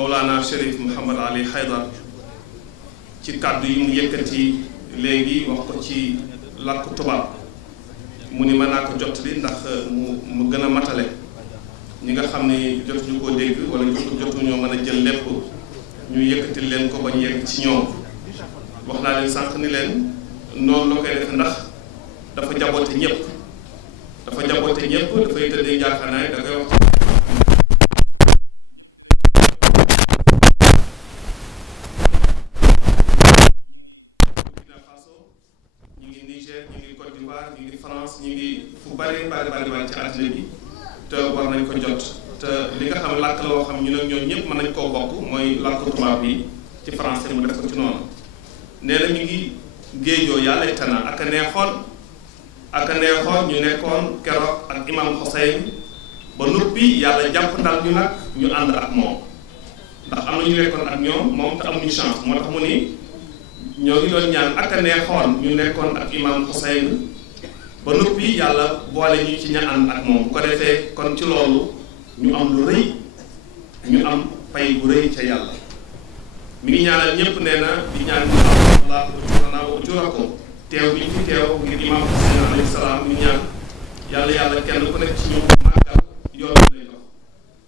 Mawlana Cherif Mouhamad Ali Haydar ci kàddu yi mu yëkkati léegi wax ko ci làkku tubaab mu ni mën naa ko jottali ndax mu gën a matale ñi nga xam ne jotuñu koo dégg wala jotuñoo mën a jël lépp ñu yëkkati leen ko ba ñu yegg ci ñoom wax naa leen sànq ni leen noonu la koy def ndax dafa jaboote ñëpp dafay tëddee jàkkaanaay da koy wax ñu ngi Côte d'Ivoire ñu ngi France ñu ngi fu bari ci àddina bi te war nañ ko jot te li nga xam làkk la woo xam ñu ne ñoom ñëpp mën nañ koo bokk mooy làkku tubaab bi ci français mu def ko ci noonu nee na mi ngi géejoo yàlla tana ak a neexoon ñu nekkoon keroog ak imam Hussein ba noppi yàlla jàpp ndal ñu nag ñu ànd ak moom ndax am na ñu nekkoon ak ñoom moom te amuñu chance moo tax mu ni ñoo ngi doon ñaan ak a neexoon ñu nekkoon ak imam Hussein ba noppi yàlla boole ñu ci ña ànd ak moom bu ko defee kon ci loolu ñu am lu rëy ñu am pay bu rëy ca yàlla mi ngi ñaanal ñëpp nee na di ñaan Allah ujurana wa ujurakum teew bi ñu fi teew ngir imam Hussein alayhi salaam mi ñaan yàlla kenn ku nekk ci ñu màggal yoon lay dox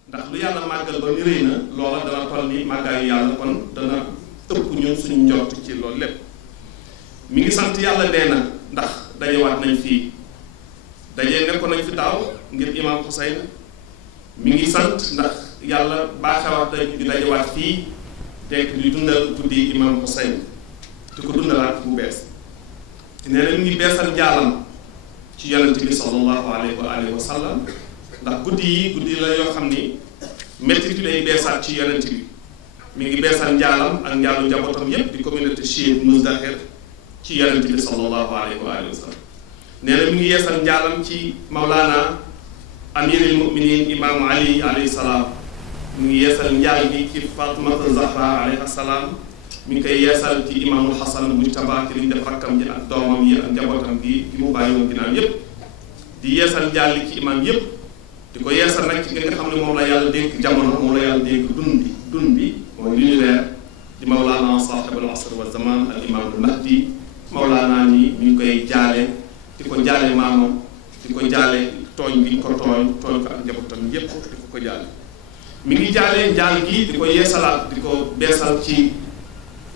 ndax lu yàlla màggal ba ni rëy na loola dana toll ni màggaayu yàlla kon dana ëpp ñun suñu njort ci loolu lépp mi ngi sant yàlla nee na ndax dajewaat nañ fii daje nekkoon nañ fi daaw ngir imam Hussein mi ngi sant ndax yàlla baaxewaat dañu dajewaat fii tekk di dundal guddi imam Hussein di ko dundalaat bu bees nee na mi ngi beesal njaalam ci yonent bi sallallahu alayhi wa sallam ndax guddi la yoo xam ni métti bi lay beesaat ci yonent bi mi ngi beesal njaalam ak njaalu njabootam yépp di communauté chiite Muzdahir ci yonent bi sallallahu alayhi wa sallam nee na mi ngi yeesal njaalam ci Mawlana amiril muminin imam Ali alayhi salaam mi ngi yeesal njaal bi ci Fatimata Zahra alayhi salaam mi ngi koy yeesal ci imamul Hasan Mujtaba ci li ñu def rakkam ji ak doomam yi ak njabootam gi mu bàyyi woon ginnaaw yépp di yeesal njaal li ci imam yépp di ko yeesal nag ci nga xam ne moom la yàlla dénk jamono moom la yàlla dénk dund bi mooy l'univers di Mawlana sahibul asr wa zaman al imam al mahdi Mawlana ni ñu ngi koy jaale di ko jaale maamam di ko jaale tooñ bi ñu ko tooñ ko ak njabootam yépp di ko jaale mi ngi jaale njaal gi di ko yeesalaat di ko beesal ci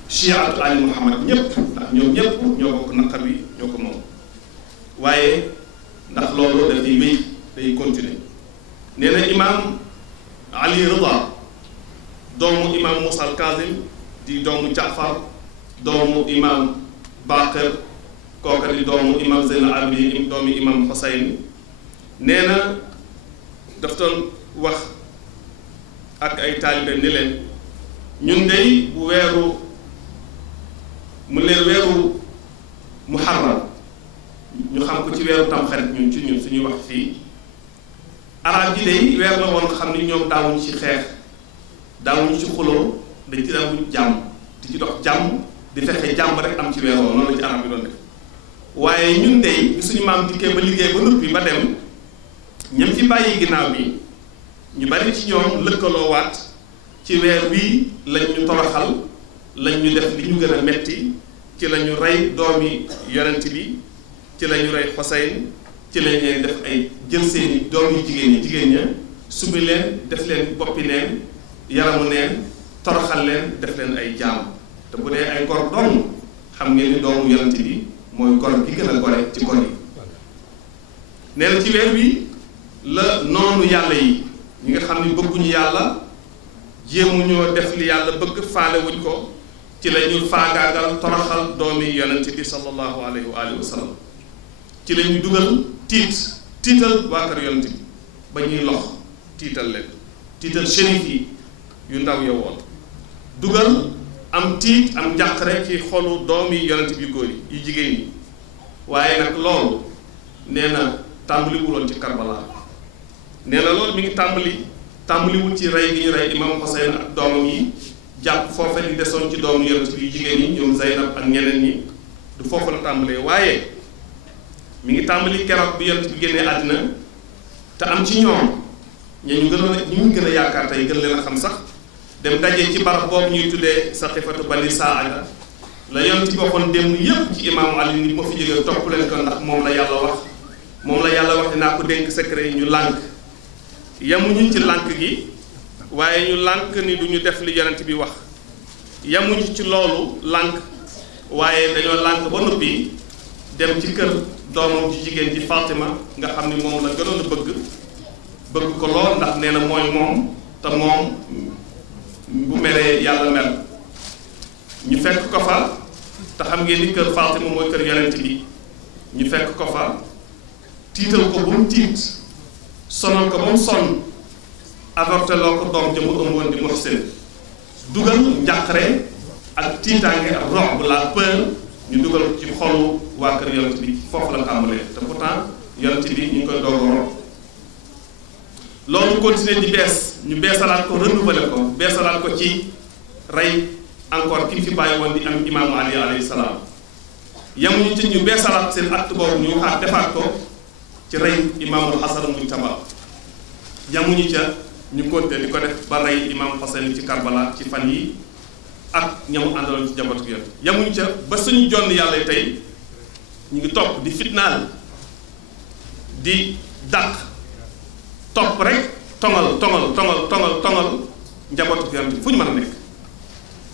chiatu ali Muhammad ñëpp ndax ñoom ñëpp ñoo bokk naqar wi ñoo ko moom waaye ndax loolu dafay wéy day continuer nee na imam Ali Rida doomu imam Moussa al Kazim di doomu Jaafar doomu imam Baqir kooka di doomu imam Zeynal Abidin doomu imam Hussein nee na daf doon wax ak ay taalibe ni leen ñun dey bu weeru muharram ñu xam ko ci weeru tamxarit ñun ci ñun suñuy wax fii arab yi dey weer la woon xam ni ñoom daawuñu ci xeex daawuñu ci xuloo dañ ci daan jàmm di ci dox jàmm di fexe jàmm rek am ci weer woo noonu la ci arab yi doon def waaye ñun dey bi suñu maam dikkee ba liggéey ba noppi ba dem ñam fi bàyyi ginnaaw bi ñu bari ci ñoom lëkkaloo waat ci weer wii lañ ñu toroxal lañ ñu def li ñu gën a metti ci la ñu rey doomi yonent bi ci la ñu rey Hussein ci lañ leen def ay jël seeni doom yu jigéen ña sumi leen def leen boppi neen yaramu neen toroxal leen def leen ay jaam te bu dee ay gor doomu xam ngeen ni doomu yonent bi mooy gor gi gën a gore ci gor yi nee na ci weer wi la noonu yàlla yi ñi nga xam ni bëgguñu yàlla jéemuñoo def li yàlla bëgg faale wuñ ko ci la ñu faagaagal toroxal doomi yonent bi sallallahu alayhi wa sallam ci la ñu dugal tiital waa kër yonent bi ba ñuy lox tiital leen tiital shérif yi yu ndaw ya woon dugal am tiit am njàqare ci xolu doomi yonent bi góor yi yu jigéen yi waaye nag loolu nee na tàmbaliwuloon ci Karbala nee na loolu mi ngi tàmbaliwul ci rey gi ñu rey imam Hussein ak doomam yi jàpp foofe di desoon ci doomu yonent bi yu jigéen yi ñoom Zeynab ak ñeneen ñi du foofu la tàmbalee waaye mi ngi tàmbali keroog bi yonent bi génnee àddina te am ci ñoom ñu gën a yaakaar tey gën leen a xam sax dem daje ci barab boobu ñuy tuddee Saqifatu Bani Saada la yonent bi waxoon démb yépp ci imaamu Ali ni ma fi jógee topp leen ko ndax moom la yàlla wax ne naa ko dénk secret yi ñu lànk yamuñu ci lànk gi waaye ñu lànk ni du ñu def li yonent bi wax yamuñu ci loolu lànk waaye dañoo lànk ba noppi dem ci kër doomam ci jigéen ji Fatima nga xam ni moom la gënoon a bëgg ko lool ndax nee na mooy moom te moom bu meree yàlla mer ñu fekk ko fa te xam ngeen ni kër Fatima mooy kër yonent bi ñu fekk ko fa tiital ko ba mu tiit sonal ko ba mu sonn avorté loo ko doom jëmu ëmboon di Muhsin dugal njàqare ak tiitaange ak rox bu la peur ñu dugal ci xolu waa kër yonent bi foofu la tàmbalee te pourtant yonent bi ñu ngi koy doogoo loolu continuer di bees ñu beesalaat ko renouveler ko beesalaat ko ci rey encore ki fi bàyyi woon di am imaamu Ali alayhi salaam yamuñu ci ñu beesalaat seen acte boobu ñu waxaat defaat ko ci rey imaamul Hasan Mujtaba yamuñu ca ñu continuer di ko def ba rey imaam Hasan ci Karbala ci fan yi ak ñamu àndaloon ci njabootu yonent yamuñu ca ba suñu jonn yàlla tey ñu ngi topp di fitnaal di dàq topp rek tongal njabootu yonent fu ñu mën a nekk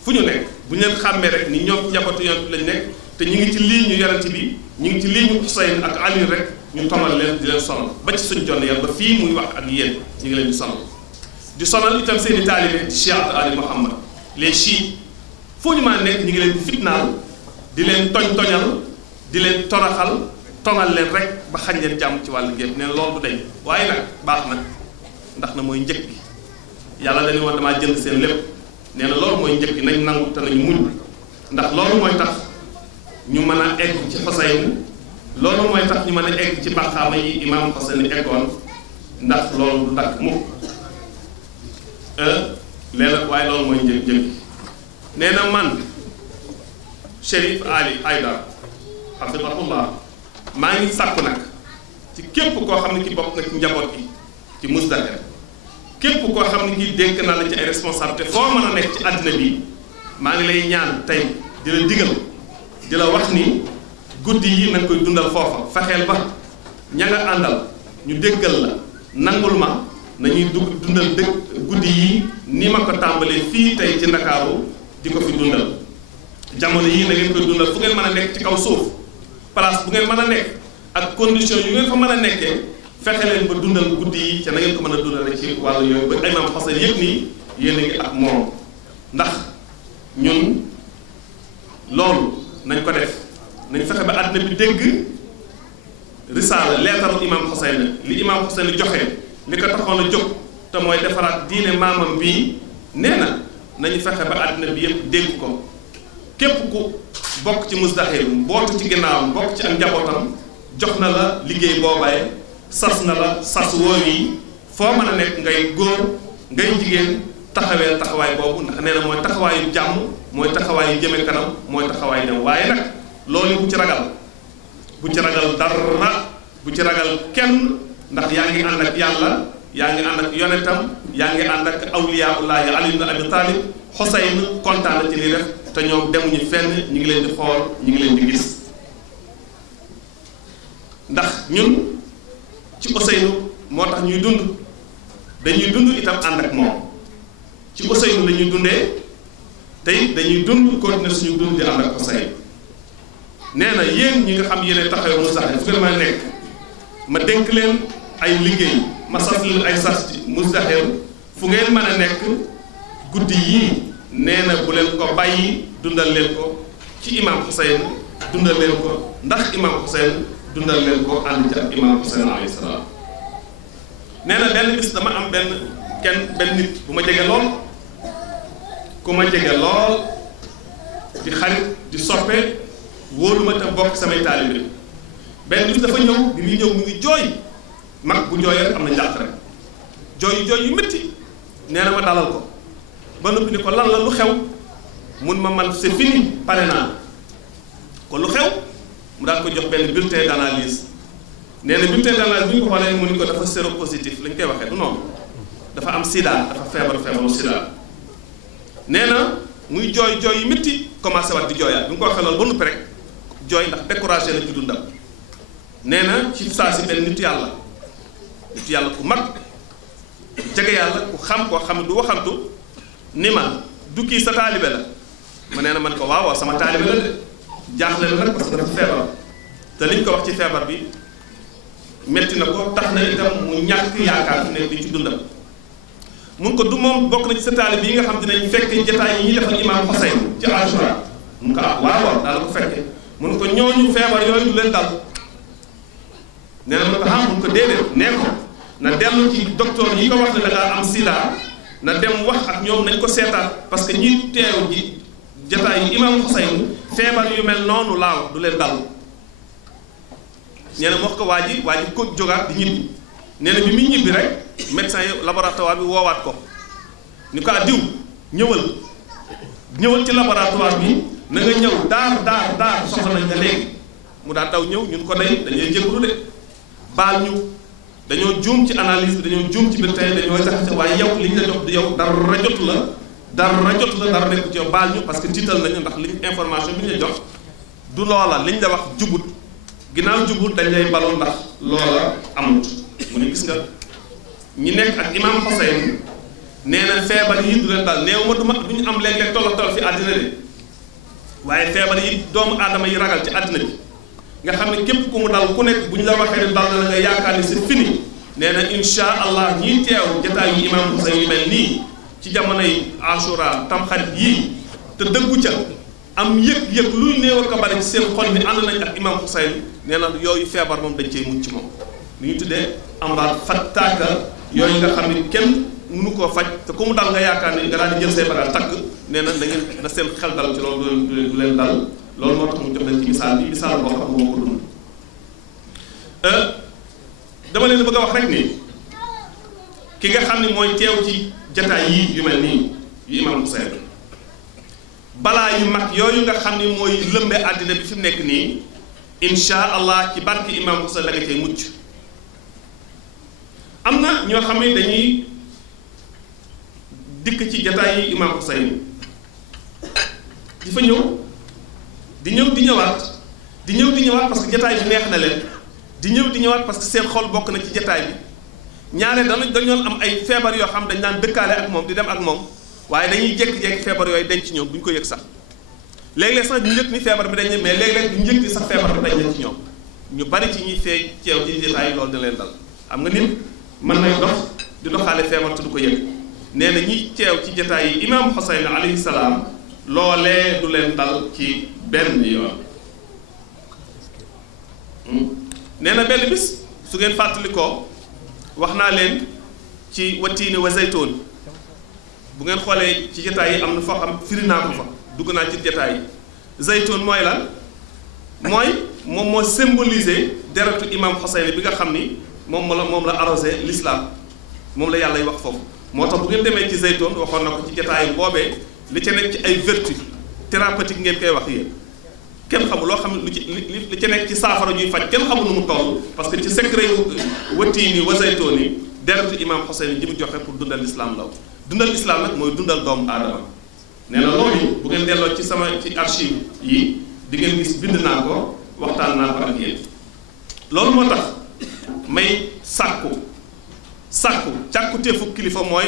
fu ñu nekk bu ñu leen xàmmee rek ni ñoom njabootu yonent lañ nekk te ñu ngi ci lii ñu yonent bi ñu ngi ci lii ñu Xuseyn ak Ali rek ñu tongal leen di leen sonal ba ci suñu jonn yàlla ba fii muy wax ak yéen ñu ngi leen di sonal itam seeni taalibe di Cheikh Ali Muhammad les chiites foo ñu mën a nekk ñu ngi leen di fitnaal di leen toñal di leen toraxal tongal leen rek ba xañ leen jàmm ci wàllu gépp neen loolu du dañ waaye nag baax na ndax na mooy njëkk bi yàlla dañu woon damaa jënd seen lépp nee na loolu mooy njëkk bi nañ nangu te nañu muñ ndax loolu mooy tax ñu mën a egg ci Xuseyn loolu mooy tax ñu mën a egg ci bàqaama yi imaam Xuseyn eggoon ndax loolu du dakk mukk léeg waaye loolu mooy njëkk nee na man Chérif Ali Aïdara hafidahullah maa ngi sàkku nag ci képp koo xam ne ki bokk nga ci njaboot gi ci Mousdahir képp koo xam ne ki dénk naa la ci ay responsabilité foo mën a nekk ci àddina bi maa ngi lay ñaan tey di la digal di la wax ni guddi yi na nga koy dundal foofa fexeel ba ña nga àndal ñu déggal la nangul ma nañuy dundal guddi yi ni ma ko tàmbalee fii tey ci Ndakaaru di ko fi dundal jamono yii na ngeen koy dundal fu ngeen mën a nekk ci kaw suuf place bu ngeen mën a nekk ak condition yu ngeen fa mën a nekkee fexe leen ba dundal guddi yi ca na ngeen ko mën a dundale ci wàllu yooyu ba imaam Xasan yëpp nii yéen a ngi ak moom ndax ñun loolu nañ ko def nañ fexe ba àddina bi dégg risaala leetaru imaam Xasan li imaam Xasan joxe li ko taxoon a jóg te mooy defaraat diine maamam bii nee na nañu fexe ba àddina bi yëpp dégg ko képp ku bokk ci Mousdahir bootu ci ginnaawam bokk ci ak njabootam jox na la liggéey boobaay sas na la sas woow yi foo mën a nekk ngay góor ngay jigéen taxawee taxawaay boobu ndax nee na mooy taxawaayu jàmm mooy taxawaayu jëme kanam mooy taxawaayu dem waaye nag loolu bu ci ragal dara bu ci ragal kenn ndax yaa ngi ànd ak yàlla yaa ngi ànd ak yonentam yaa ngi ànd ak awliyaullahi Ali ibn Abi Talib Xuseyn kontaan na ci li def te ñoom demuñu fenn ñu ngi leen di xool ñu ngi leen di gis ndax ñun ci Ousseynou moo tax ñuy dund dañuy dund itam ànd ak moom ci Ousseynou la ñuy dundee tey dañuy dund continuer suñu dund di ànd ak Ousseynou nee na yéen ñi nga xam yéene taxaw Mousdahir fu ngeen ma nekk ma dénk leen ay liggéey ma sas leen ay sas ci Mousdahir fu ngeen mën a nekk guddi yii nee na bu leen ko bàyyi dundal leen ko ci imam Xuseyn dundal leen ko ndax imam Xuseyn dundal leen ko ànd ci ak imam Xuseyn alayhi salaam nee na benn bis dama am benn nit bu ma jege lool ku ma jege lool di xarit di soppe wóolu ma te bokk samay taalibe benn bis dafa ñëw bi muy ñëw mu ngi jooy mag bu jooyee rek am na njàq rek jooy yu métti nee na ma dalal ko ba noppi ni ko lan la lu xew mun ma man c'est fini pare naa ko lu xew mu daal ko jox benn bulletin d'analyse nee na bulletin d'analyse bu ñu ko xoolee mu ni ko dafa séropositif lañ koy waxee du noonu dafa am sida dafa feebaru sida nee na muy jooy yu métti commencé waat di jooyaat bi mu ko waxee loolu ba noppi rek jooy ndax découragé na ci dundam nee na ci saa si benn nitu yàlla ku mag jege yàlla ku xam koo xam ne du waxantu ni ma du kii sa taalibe la ma nee na man ko waaw sama taalibe la de jaaxle na nag parce que dafa feebar te liñ ko wax ci feebar bi metti na ko tax na itam mu ñàkk yaakaar fi nekk di ci dundam mun ko du moom bokk na ci sa taalibe yi nga xam dinañ fekk jotaay yi ñuy defal imaam Xuseyn ci Ashura mun ko waaw daal ko fekke mun ko ñooñu feebar yooyu du leen dal nee na mun ko mun ko déedéet nee ko na dellu ci docteur yi ko wax ne da ngaa am sida na dem wax ak ñoom nañ ko seetaat parce que ñi teew ji jotaay yi imaam Xuseyn feebar yu mel noonu laaw du leen dal nee na mu wax ko waa ji ko jógaat di ñibbi nee na bi muy ñibbi rek médecin yi laboratoire bi woowaat ko ni ko diw ñëwal ci laboratoire bi na nga ñëw daar soxla nañ nga léegi mu daal daw ñëw ñun ko dañuy jégalu de baal ñu dañoo juum ci analyse bi dañoo juum ci bulletin dañoo jaxase waaye yow li ñu la jox yow dara jotu la dara nekk ci yow baal ñu parce que tiital nañu ndax liñ information bi ñu la jox du loola liñ la wax jubut ginnaaw jubut dañ lay baloo ndax loola amut mu ne gis nga ñi nekk ak imaam Xuseyn nee na feebar yi du leen dal néew ma du ñu am léeg-léeg toll fi àddina de waaye feebar yi doomu aadama yi ragal ci àddina bi nga xam ne képp ku mu dal ku nekk bu ñu la waxee ne dal na la nga yaakaar ni c'est fini nee na insha allah ñiy teew jotaay yu imaam Xuseyn yu mel nii ci jamonoy Ashura tamxarit yii te dëggu ca am yëg-yëg luy néew ak a bari ci seen xol ni ànd nañ ak imaam Xuseyn nee na yooyu feebar moom dañ cey mucc moom li ñu tuddee amraad fattaaka yooyu nga xam ne kenn mënu koo faj te ku mu dal nga yaakaar ni nga daal di jël say bagage takk nee na na seen xel dal ci loolu du leen dal loolu moo tax mu jox leen ci misaal boo xam ne moo ko dund dama leen bëgg a wax rek ni ki nga xam ne mooy teew ci jataay yii yu mel nii yu imaam Xuseyn balaa yu mag yooyu nga xam ne mooy lëmbe àddina bi fi mu nekk nii insha allah ci barki imaam Xuseyn la nga cay mucc am na ñoo xam ne dañuy dikk ci jataay yi imaam Xuseyn di fa ñëw di ñëwaat parce que jataay bi neex na leen di ñëwaat parce que seen xol bokk na ci jataay bi ñaare dañoon am ay feebar yoo xam dañ daan dëkkaale ak moom di dem ak moom waaye dañuy jékki-jékki feebar yooyu denc ci ñoom bu ñu ko yëg sax léeg-léeg sax ñu yëg ni feebar bi dañ ne mais léeg-léeg duñu yëg ni sax feebar bi dañ ne ci ñoom ñu bari ci ñuy fee ceew ci jataay yi loolu da leen dal xam nga nit mën nay dox di doxaale feebar te du ko yëg nee na ñiy teew ci jataay yi imaam Xuseyn alayhi salaam loolee du leen dal ci benn yoon nee na benn bis su ngeen fàttalikoo wax naa leen ci watiini wa zaytuun bu ngeen xoolee ci jataay yi am na foo xam firi naa ko fa dugg naa ci jataay yi zaytuun mooy lan moom moo symboliser deretu imaam Xuseyn bi nga xam ni moom la arrosé l'islam moom la yàlla y wax foofu moo tax bu ngeen demee ci zaytuun waxoon na ko ci jataayam boobee li ca nekk ci ay vertu thérapeutique ngeen koy wax yéen kenn xamul loo xam lu ci li ca nekk ci saafara ñuy faj kenn xamul nu mu toll parce que ci secret watiini wa zaytuuni deretu imaam Xuseyn ji mu joxe pour dundal l'islam law dundal islam nag mooy dundal doomu aadama nee na loolu bu ngeen delloo ci ci archive yi di ngeen gis bind naa ko waxtaan naa ko ak yéen loolu moo tax may sàkku càkkuteefu kilifa mooy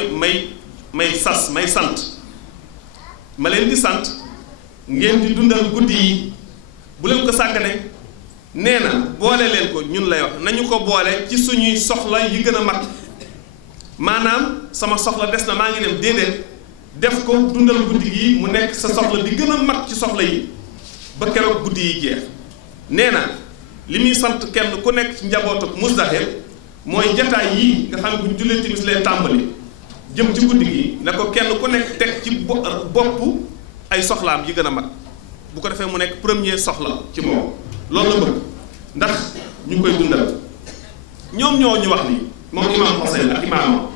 may sant ma leen di sant ngeen di dundal guddi yi bu leen ko sàggane nee na boole leen ko ñun lay wax nañu ko boole ci suñuy soxla yi gën a mag maanaam sama soxla des na maa ngi dem déedéet def ko dundal guddi gi mu nekk sa soxla di gën a mag ci soxla yi ba keroog guddi yi jeex nee na li muy sant kenn ku nekk ci njabootu Muzdahir mooy jataay yii nga xam ne bu ñu jullee timis leen tàmbali jëm ci guddi gi ne ko kenn ku nekk teg ci bopp ay soxlaam yi gën a mag bu ko defee mu nekk premier soxla ci moom loolu la bëgg ndax ñu koy dundal ñoom ñoo ñu wax nii moom imaam Xuseyn ak imaamam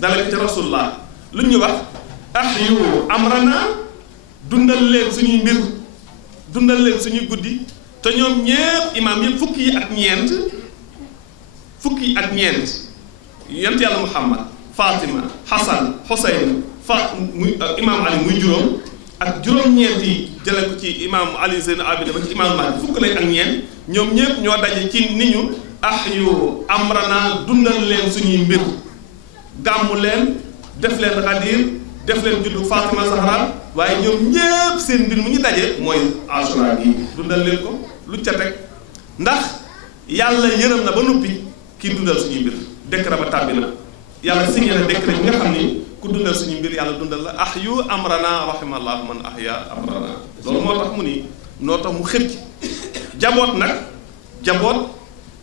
dale ci rasulullah lu ñu wax ahyu amrana dundal leen suñuy mbir dundal leen suñuy guddi te ñoom ñépp imaam yëpp fukki yi ak ñeent yonent yàlla Muhammad Fatima Hasan Xuseyn muy imam Ali muy juróom ak juróom-ñeenti jële ko ci imam Ali Zeyn Abidin ba ci imam Malik fukk lañ ak ñeent ñoom ñëpp ñoo daje ci ni ñu ahyu amrana dundal leen suñuy mbir gàmmu leen def leen xadir def leen juddu Fatima Zahra waaye ñoom ñëpp seen mbir mu ñu daje mooy Ashura gi dundal leen ko lu ca teg ndax yàlla yërëm na ba noppi kii dundal suñuy mbir décret ba tàbbi na yàlla signé na décret bi nga xam ni ku dundal suñu mbir yàlla dundal la ahyu amrana rahimallahu man ahya amrana loolu moo tax mu ni noo tax mu xër ci jaboot nag jaboot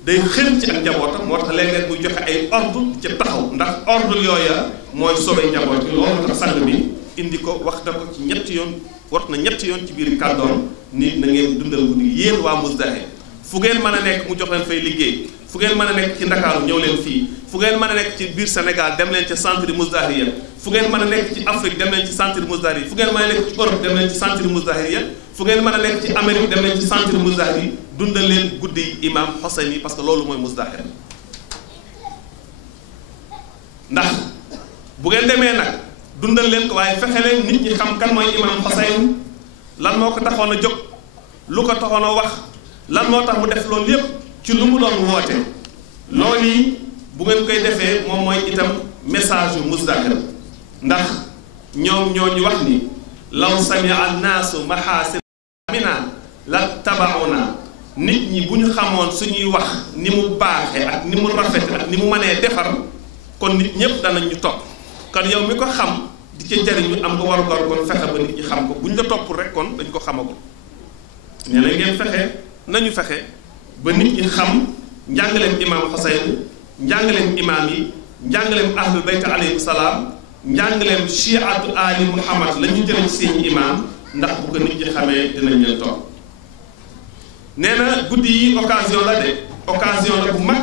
day xër ci ak njabootam moo tax léeg-léeg muy joxe ay ordre ci taxaw ndax ordre yooya mooy sobe njaboot bi loolu tax sang bi indi ko wax na ko ci ñetti yoon wat na ñetti yoon ci biir kàddoom ni na ngeen dundal guddi yéen waa Muzdahir fu ngeen mën a nekk mu jox leen fay liggéey fu ngeen mën a nekk ci Ndakaaru ñëw leen fii fu ngeen mën a nekk ci biir Sénégal dem leen ci centre Muzdahiriya fu ngeen mën a nekk ci Afrique dem leen ci centre Muzdahiriya fu ngeen mën a nekk ci Europe dem leen ci centre Muzdahiriya fu ngeen mën a nekk ci Amérique dem leen ci centre Muzdahiri dundal leen guddi imam Hussein yi parce que loolu mooy Muzdahir ndax bu ngeen demee nag dundal leen ko waaye fexe leen nit ñi xam kan mooy imam Hussein lan moo ko taxoon a jóg lu ko taxoon a wax lan moo tax mu def loolu yépp ci lu mu doon woote loolu yi bu ngeen koy defee moom mooy itam message yu Muzdahir ndax ñoom ñoo ñu wax ni law samia annaasu mahaasinana la tabauna nit ñi bu ñu xamoon suñuy wax ni mu baaxee ak ni mu rafet ak ni mu mënee defar kon nit ñépp danañ ñu topp kon yow mi ko xam di ca jariñu am nga war a kon fexe ba nit ñi xam ko bu ñu la topp rek kon dañ ko xamagul nee na ngeen fexe nañu fexe ba nit ñi xam njàngaleem imaam Hussein njàngaleem imaam yi njàngaleem ahlul bayt alayhi salaam njàngaleem chiatu ali muhammad la ñu jëlee ci seen imaam ndax bu ko nit ñi xamee dinañ leen toog nee na guddi yi occasion la de occasion la bu mag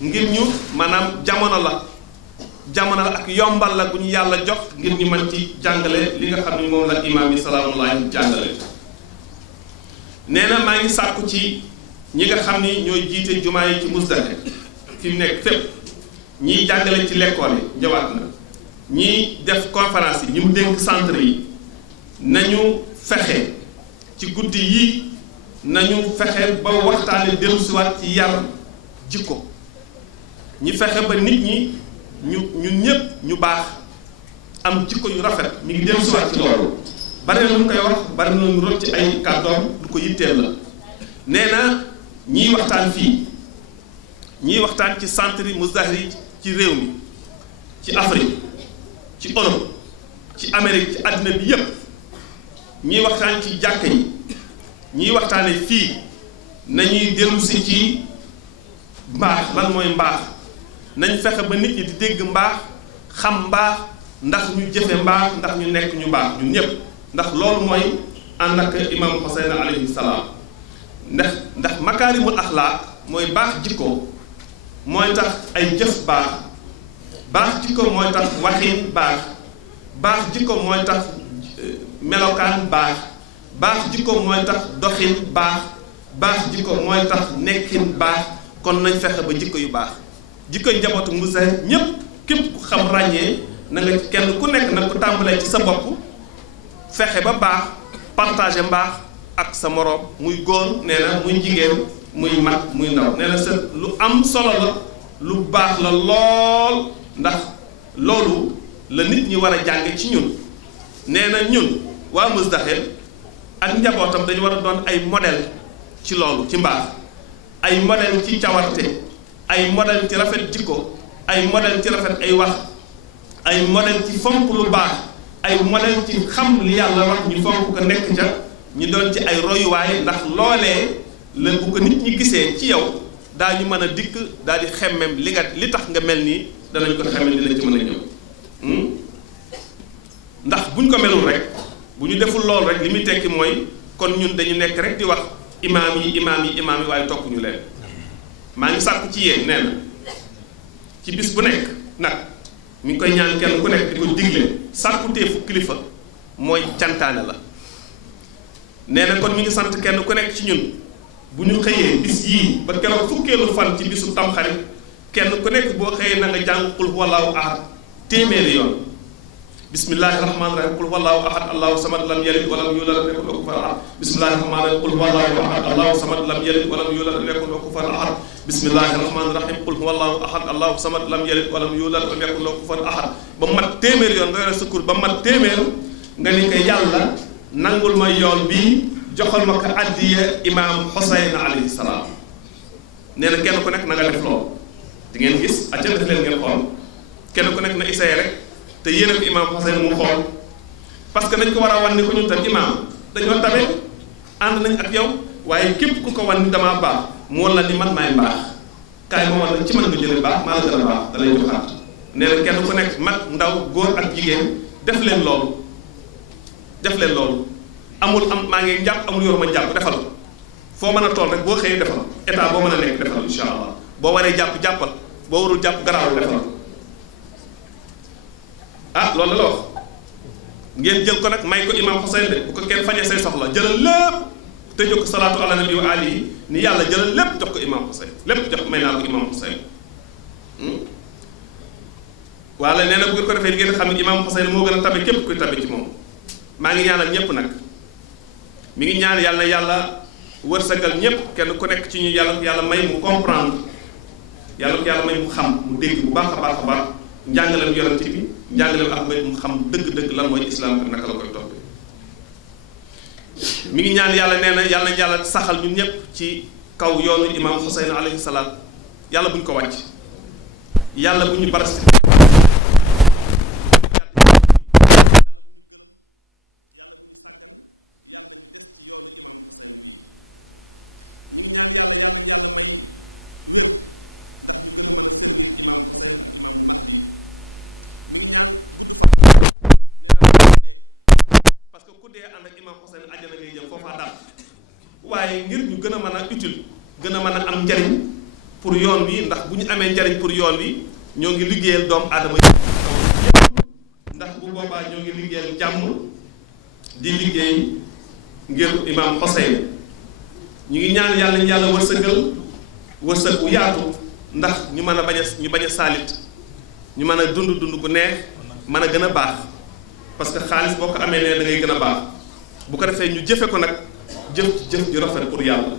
ngir ñu maanaam jamono la ak yombal la bu ñu yàlla jox ngir ñu mën ci jàngale li nga xam ne moom la imaam yi salaamullahi jàngale nee na maa ngi sàkku ci ñi nga xam ni ñooy jiite jumaa yi ci Muzdahir fi mu nekk fépp ñiy jàngale ci l'école yi ñëwaat na ñiy def conférence yi ñi mu dénk centre yi nañu fexe ci guddi yi nañu fexe ba waxtaane dellusiwaat ci yar jikko ñi fexe ba nit ñi ñun ñépp ñu baax am jikko yu rafet mi ngi dellusiwaat ci loolu bari na lu mu koy wax bari na lu rot ci ay kàddoom lu ko yitteel la nee na ñiy waxtaan fii ñiy waxtaan ci centre Muzdahir yi ci réew mi ci Afrique ci Europe ci Amérique ci àddina bi yépp ñiy waxtaan ci jàkka yi ñiy waxtaane fii nañuy dellusi ci mbaax lan mooy mbaax nañ fexe ba nit ñi di dégg mbaax xam mbaax ndax ñu jëfe mbaax ndax ñu nekk ñu baax ñun ñépp ndax loolu mooy ànd ak imam Hussein alayhi salaam ndax makaarimul axlaaq mooy baax jikko mooy tax ay jëf baax jikko mooy tax waxin baax jikko mooy tax melokaan baax jikko mooy tax doxin baax jikko mooy tax nekkin baax kon nañ fexe ba jikko yu baax jikko yu njabootu Muzdahir ñépp képp ku xam ràññee na nga kenn ku nekk na ko tàmbalee ci sa bopp fexe ba baax partager mbaax ak sa moroom muy góor nee na muy jigéen muy mag muy ndaw nee na sa lu am solo la lu baax la lool ndax loolu la nit ñi war a jànge ci ñun nee na ñun waa Muzdahir ak njabootam dañu war a doon ay modèle ci loolu ci mbaax ay modèle ci cawarte ay modèle ci rafet jikko ay modèle ci rafet ay wax ay modèle ci fonk lu baax ay modèle ci xam li yàlla wax ñu fonk ko nekk ca ñu doon ci ay royuwaay ndax loolee la bu ko nit ñi gisee ci yow daa ñu mën a dikk daal di xemmem li tax nga mel nii danañ ko xemmem dinañ ci mën a ñëw ndax buñ ko melul rek bu ñu deful lool rek li muy tekki mooy kon ñun dañu nekk rek di wax imaam yi waaye topp ñu leen maa ngi sàkku ci yéen nee na ci bis bu nekk nag mi ngi koy ñaan kenn ku nekk di ko digle sàkkuteefu kilifa mooy cantaane la nee na kon mi ngi sant kenn ku nekk ci ñun bu ñu xëyee bis yii ba keroog fukkeelu fan ci bisu tamxarit kenn ku nekk boo xëyee na nga jàng qul huwallaahu ahad téeméeri yoon bismillahi rahmaani rahim qul huwallahu ahad allahu samad lam yalid walam yulad walam yakul lahu kufuwan ahad bismillahi rahmaani rahim qul huwallahu ahad allahu samad lam yalid walam yulad walam yakul lahu kufuwan ahad bismillahi rahmaani rahim qul huwallahu ahad allahu samad lam yalid walam yulad walam yakul lahu kufuwan ahad ba mat téeméer yoon nga yore sa kur ba mat téeméer nga ni ko yàlla nangul ma yoon bii joxal ma ko addiya imaam Xuseyn alayhi salaam. nee na kenn ku nekk na nga def loolu di ngeen gis acca def leen ngeen xool kenn ku nekk na essayé rek te yéene ko imaam Xuseyn mu xool parce que dañ ko war a wan ni ko ñun tam imaam dañoo tabe ànd nañ ak yow waaye képp ku ko wan ni damaa baax mu wan la ni man maay baax kaay ma wan la ci man nga jëlee baax maa la gën a baax da lay joxaat. nee na kenn ku nekk mag ndaw góor ak jigéen def leen loolu def leen loolu amul am maa ngi jàpp amul yor ma jàpp defal foo mën a tool rek boo xëyee defal état boo mën a nekk defal insha allah boo waree jàpp jàppal boo warul jàpp garaawul defal ah loolu la wax ngeen jël ko nag may ko imaam Xuseyn de bu ko kenn fañee say soxla jëlal lépp te jox ko salaatu ala nabi wa ali yi ni yàlla jëlal lépp jox ko imaam Xuseyn lépp jox may naa ko imaam Xuseyn wala nee na bu ngeen ko defee ngeen xam ne imaam Xuseyn moo gën a tabe képp kuy tabe ci moom maa ngi ñaanal ñépp nag mi ngi ñaan yàlla yàlla wërsëgal ñépp kenn ku nekk ci ñu yàlla may mu comprendre yàlla ko yàlla may mu xam mu dégg bu baax a baax a baax njàngaleem yonent bi njàngaleem ak may mu xam dëgg-dëgg lan mooy islam ak naka la koy toppee mi ngi ñaan yàlla nee na yàlla saxal ñun ñépp ci kaw yoonu imaam Xuseyn alayhi salaam yàlla bu ñu ko wàcc yàlla bu ñu baras waaye ngir ñu gën a mën a utile gën a mën a am njariñ pour yoon wi ndax bu ñu amee njariñ pour yoon wi ñoo ngi liggéeyal doomu aadama yi ndax bu boobaa ñoo ngi liggéeyal jàmm di liggéey ngir imaam Xuseyn ñu ngi ñaan yàlla ñu yàlla wërsëg bu yaatu ndax ñu mën a bañ a saalit ñu mën a dund gu neex mën a gën a baax parce que xaalis boo ko amee ne da ngay gën a baax bu ko defee ñu jëfe ko nag jëf ju rafet pour yàlla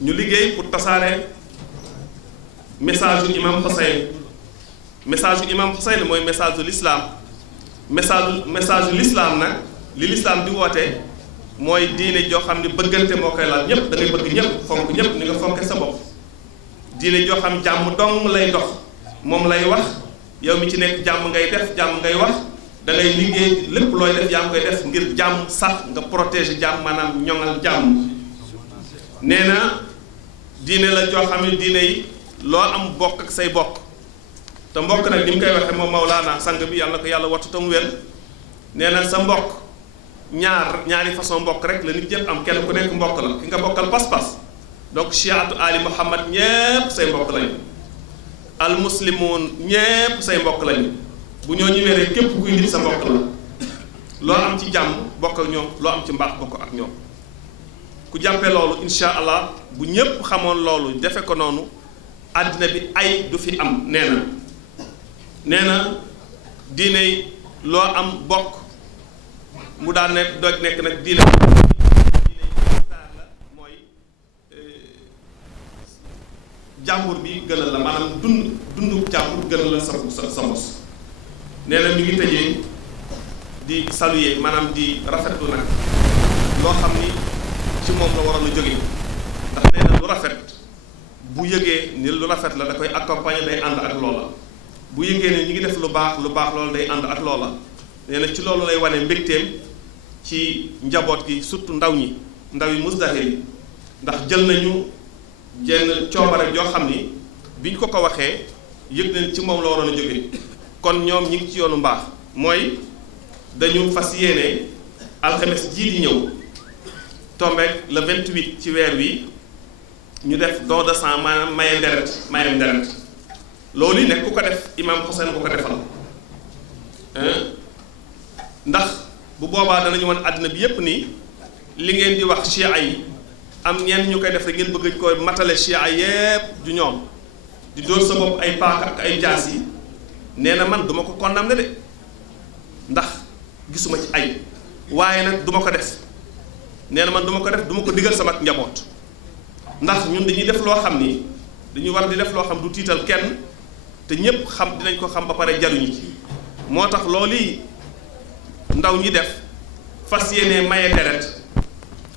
ñu liggéey pour tasaare message yu imam Xuseyn message yu imam Xuseyn mooy message yu l'islam message yu l'islam nag li l'islam di woote mooy diine joo xam ne bëggante moo koy laal ñépp da ngay bëgg ñépp fonk ñépp ni nga fonke sa bopp diine joo xam jàmm dong lay dox moom lay wax yow mi ci nekk jàmm ngay def jàmm ngay wax da ngay liggéey lépp looy def yaa ngi koy def ngir jàmm sax nga protéger jàmm maanaam ñoŋal jàmm nee na diine la joo xam ne diine yi loo am bokk ak say bokk te mbokk nag ni mu koy waxee moom Mawlaana sang bi yàlla na ko yàlla wattu tam wér nee na sa mbokk ñaari façon mbokk rek la nit yëpp am kenn ku nekk mbokk la ki nga bokkal pas-pas donc chiatu ali Muhammad ñépp say mbokk lañu al muslimoon ñépp say mbokk lañu bu ñoo ñu wéree képp kuy nit sa mbokk la loo am ci jàmm bokk ak ñoom loo am ci mbaax bokk ak ñoom ku jàppee loolu insha allah bu ñépp xamoon loolu defe ko noonu àddina bi ay du fi am nee na diine loo am bokk mu daan nekk doog nekk nag diine saar la mooy jàmbur bi gënal la maanaam dundu jàmbur gënal la sa bos nee na mi ngi tëjee di saluer maanaam di rafetlu nag loo xam ni ci moom la waroon a jóge ndax nee na lu rafet bu yëgee ni lu rafet la da koy accompagner day ànd ak loola bu yëgee ne ñi ngi def lu baax loolu day ànd ak loola nee na ci loolu lay wane mbégteem ci njaboot gi surtout ndaw yi Musdahir yi ndax jël nañu jenn coobare joo xam ni biñ ko waxee yëg nañ ci moom la waroon a jóge kon ñoom ñi ngi ci yoonu mbaax mooy dañu fas yéene alxames jii di ñëw tombeek le 28 ci weer wi ñu def don de sang maanaam mayem deret loolu yi nekk ku ko def imam Xuseyn ku ko defal ndax bu boobaa danañu wan àddina bi yépp ni li ngeen di wax chia yi am ñenn ñu koy def rek ngeen bëgg koy matale chia yépp du ñoom di dóor sa bopp ay paaka ak ay jaas yi nee na man duma ko condamné de ndax gisuma ci ay waaye nag duma ko def nee na man duma ko def duma ko digal sama njaboot ndax ñun dañuy def loo xam ni dañuy war di def loo xam du tiital kenn te ñépp xam dinañ ko xam ba pare jaruñu ci moo tax loolu yi ndaw ñi def fas yéene maye deret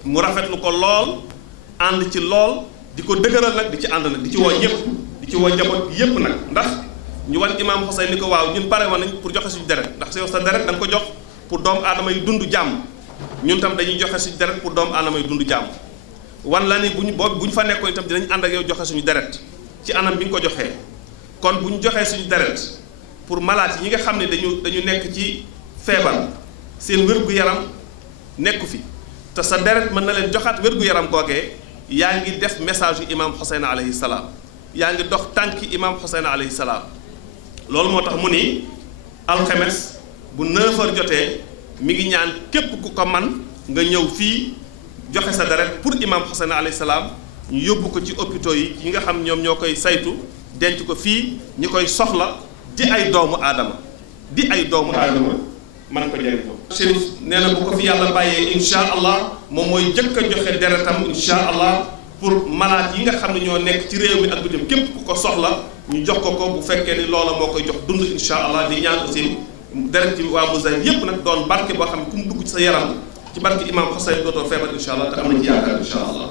mu rafetlu ko lool ànd ci lool di ko dëgëral nag di ci ànd nag di ci woo ñëpp di ci woo njaboot yépp nag ndax ñu wan imaam Xuseyn ni ko waaw ñun pare woon nañ pour joxe suñu deret ndax yow sa deret da nga ko jox pour doomu aadama yi dund jàmm ñun tam dañuy joxe suñu deret pour doomu aadama yi dund jàmm wan la ni bu ñu fa nekkoon itam dinañ ànd ak yow joxe suñu deret ci anam bi nga ko joxee kon bu ñu joxee suñu deret pour malade yi nga xam ne dañu nekk ci feebar seen wér-gu-yaram nekku fi te sa deret mën na leen joxaat wér-gu-yaram googee yaa ngi def message yu imaam Xuseyn alayhi salaam yaa ngi dox tànki imaam Xuseyn alayhi salaam loolu moo tax mu ni alxames bu 9h jotee mi ngi ñaan képp ku ko man nga ñëw fii joxe sa deret pour imaam Xuseyn alayhi salaam ñu yóbbu ko ci hôpitaux yi nga xam ñoom ñoo koy saytu denc ko fii ñi koy soxla di ay doomu aadama man ko jëriñoo. Chérif nee na bu ko fi yàlla bàyyee incha allah moom mooy njëkk a joxe deretam incha allah pour malade yi nga xam ne ñoo nekk ci réew mi ak bitim képp ku ko soxla ñu jox ko bu fekkee ni loola moo koy jox dund incha allah di ñaan aussi deret ci waa Moussaïn yépp nag doon barke boo xam ne ku mu dugg ci sa yaram ci barke Imam Xuseyn dootoo feebar incha allah te am na ci yaakaar incha allah.